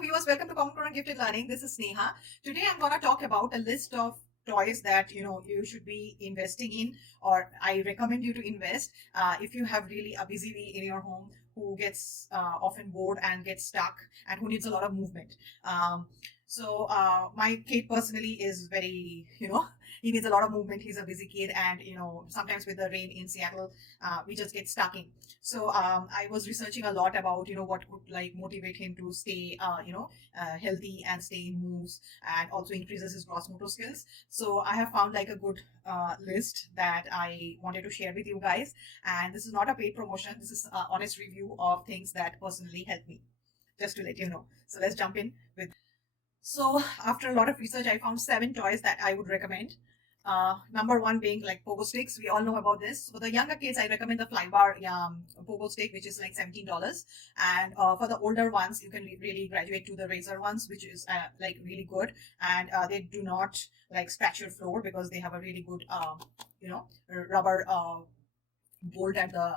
Hello viewers, welcome to Common Corner Gifted Learning. This is Sneha. Today I'm going to talk about a list of toys that you should be investing in, or I recommend you to invest if you have really a busy bee in your home who gets often bored and gets stuck and who needs a lot of movement. My kid personally is very, he needs a lot of movement. He's a busy kid, and sometimes with the rain in Seattle, we just get stuck in. I was researching a lot about what could like motivate him to stay healthy and stay in moves, and also increases his gross motor skills. So I have found like a good list that I wanted to share with you guys. And this is not a paid promotion. This is an honest review of things that personally helped me. Just to let you know. So let's jump in with. So after a lot of research, I found 7 toys that I would recommend. Number one being like Pogo Sticks. We all know about this. For the younger kids, I recommend the Flybar Pogo Stick, which is like $17. And for the older ones, you can really graduate to the Razor ones, which is like really good. And they do not like scratch your floor because they have a really good, rubber bolt at the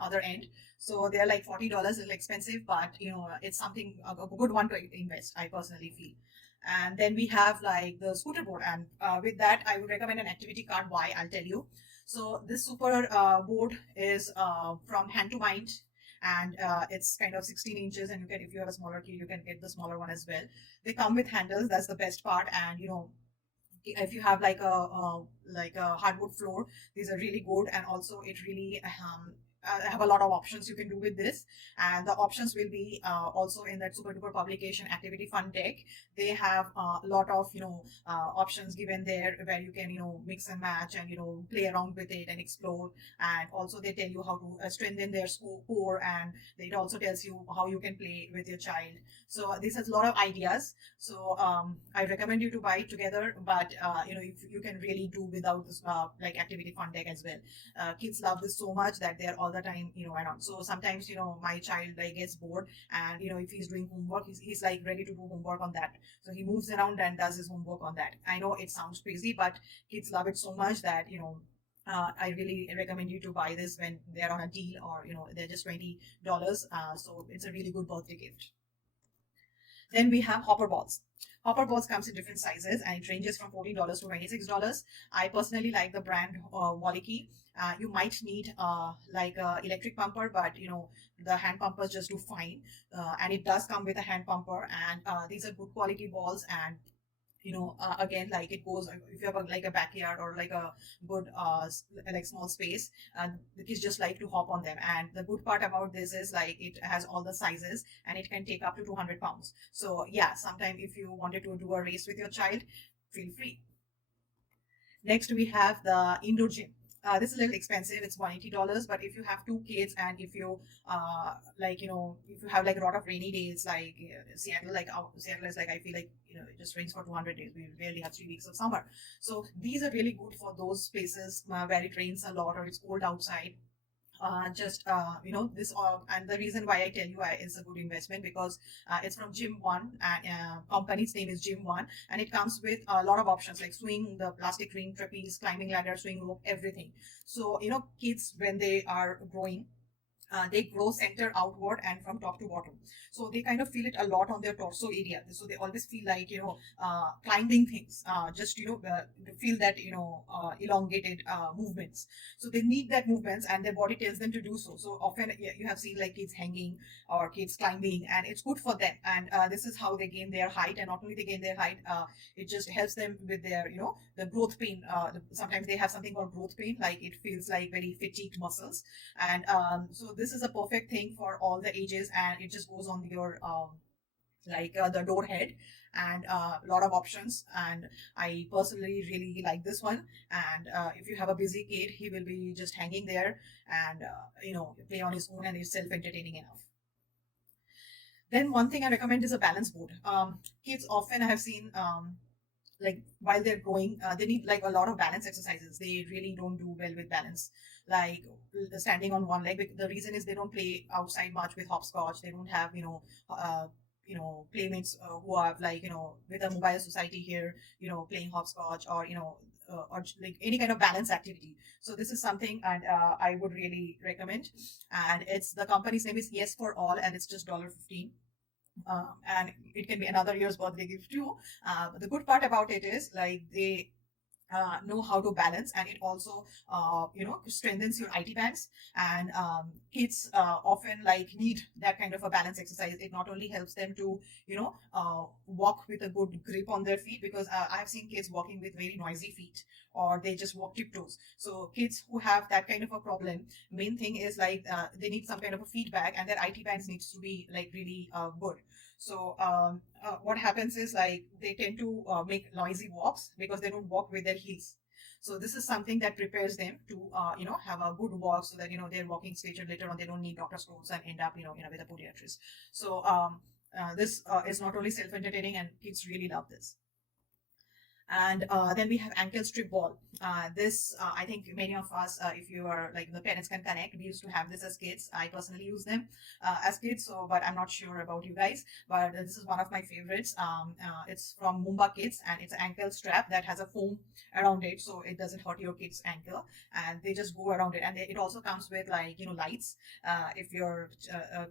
other end. So they're like $40, a little expensive, but it's something a good one to invest, I personally feel. And then we have like the scooter board, and with that I would recommend an activity card. Why, I'll tell you. So this super board is from Hand to Mind, and it's kind of 16 inches, and you can, if you have a smaller kid, you can get the smaller one as well. They come with handles, that's the best part. And if you have like a hardwood floor, these are really good. And also it really have a lot of options you can do with this. And the options will be also in that super duper publication Activity Fun Deck. They have a lot of options given there where you can mix and match and play around with it and explore. And also they tell you how to strengthen their core, and it also tells you how you can play with your child. So this has a lot of ideas. So I recommend you to buy it together, but if you can really do without this like Activity Fun Deck as well. Kids love this so much that they're all the time around. So sometimes my child like gets bored, and if he's doing homework, he's like ready to do homework on that. So he moves around and does his homework on that. I know it sounds crazy, but kids love it so much that I really recommend you to buy this when they're on a deal, or they're just $20. So it's a really good birthday gift. Then we have hopper balls. Hopper balls comes in different sizes, and it ranges from $14 to $26. I personally like the brand Waliki. You might need like a electric pumper, but the hand pumpers just do fine. And it does come with a hand pumper, and these are good quality balls. And again, like it goes, if you have like a backyard or like a good like small space, the kids just like to hop on them. And the good part about this is like it has all the sizes, and it can take up to 200 pounds. So yeah, sometime if you wanted to do a race with your child, feel free. Next we have the indoor gym. This is a little expensive. It's $180, but if you have 2 kids, and if you if you have like a lot of rainy days, like Seattle, Seattle is like, I feel like it just rains for 200 days. We barely have 3 weeks of summer. So these are really good for those spaces where it rains a lot or it's cold outside. This and the reason why I tell you is a good investment, because it's from Gym One, and company's name is Gym One, and it comes with a lot of options like swing, the plastic ring, trapeze, climbing ladder, swing rope, everything. So kids, when they are growing, they grow center outward and from top to bottom. So they kind of feel it a lot on their torso area. So they always feel like, climbing things, feel that, elongated movements. So they need that movements, and their body tells them to do so. So often you have seen like kids hanging or kids climbing, and it's good for them. And this is how they gain their height. And not only they gain their height, it just helps them with their, the growth pain. Sometimes they have something called growth pain, like it feels like very fatigued muscles. And so this is a perfect thing for all the ages, and it just goes on your the door head. And a lot of options, and I personally really like this one. And if you have a busy kid, he will be just hanging there and play on his own, and it's self-entertaining enough. Then one thing I recommend is a balance board. Kids often, I have seen, like while they're growing, they need like a lot of balance exercises. They really don't do well with balance, like standing on one leg. The reason is they don't play outside much with hopscotch. They don't have playmates who are like with a mobile society here, playing hopscotch, or like any kind of balance activity. So this is something, and I would really recommend. And it's, the company's name is Yes for All, and it's just $15. and it can be another year's birthday gift too. But the good part about it is like they know how to balance, and it also strengthens your IT bands. And kids often like need that kind of a balance exercise. It not only helps them to walk with a good grip on their feet, because I've seen kids walking with very noisy feet, or they just walk tiptoes. So kids who have that kind of a problem, main thing is like they need some kind of a feedback, and their IT bands needs to be like really good. So what happens is like they tend to make noisy walks because they don't walk with their heels. So this is something that prepares them to have a good walk, so that they're walking straighter later on. They don't need doctor's notes and end up with a podiatrist. So this is not only self-entertaining, and kids really love this. And then we have ankle strip ball. This I think many of us, if you are like the parents, can connect. We used to have this as kids. I personally use them as kids, so but I'm not sure about you guys. But this is one of my favorites. It's from Mumba Kids, and it's an ankle strap that has a foam around it, so it doesn't hurt your kid's ankle, and they just go around it. And it also comes with like lights. If your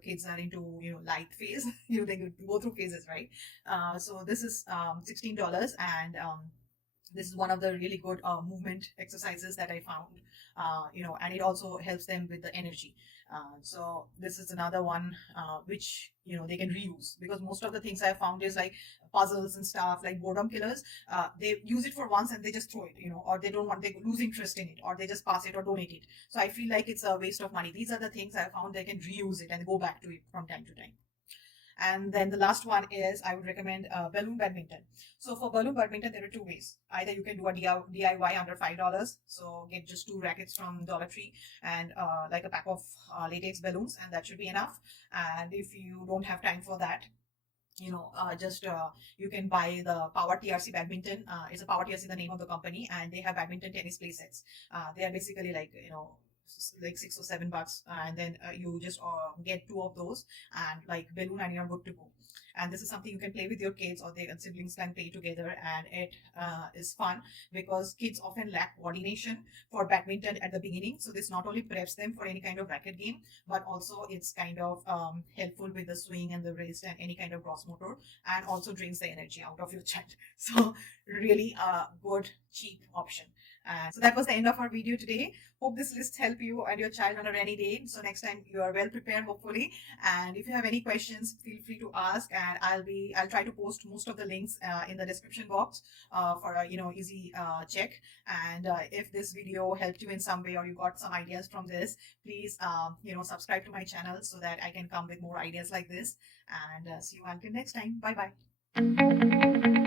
kids are into light phase, they go through phases, right? So this is $16, and this is one of the really good movement exercises that I found, and it also helps them with the energy. So this is another one which they can reuse, because most of the things I found is like puzzles and stuff like boredom killers. They use it for once and they just throw it, or they don't want, they lose interest in it, or they just pass it or donate it. So I feel like it's a waste of money. These are the things I found they can reuse it and go back to it from time to time. And then the last one is I would recommend balloon badminton. So for balloon badminton, there are two ways. Either you can do a DIY under $5. So get just two rackets from Dollar Tree and like a pack of latex balloons, and that should be enough. And if you don't have time for that, just you can buy the Power TRC badminton. It's a Power TRC, the name of the company, and they have badminton tennis play sets. They are basically like like $6 or $7, and then you just get two of those and like balloon, and you're good to go. And this is something you can play with your kids, or their siblings can play together, and it is fun because kids often lack coordination for badminton at the beginning. So this not only preps them for any kind of racket game, but also it's kind of helpful with the swing and the wrist and any kind of gross motor, and also drains the energy out of your child. So really a good cheap option. And so that was the end of our video today. Hope this list help you and your child on a rainy day. So next time you are well prepared, hopefully. And if you have any questions, feel free to ask, and I'll try to post most of the links in the description box for a easy check. And if this video helped you in some way, or you got some ideas from this, please subscribe to my channel so that I can come with more ideas like this. And see you until next time. Bye bye.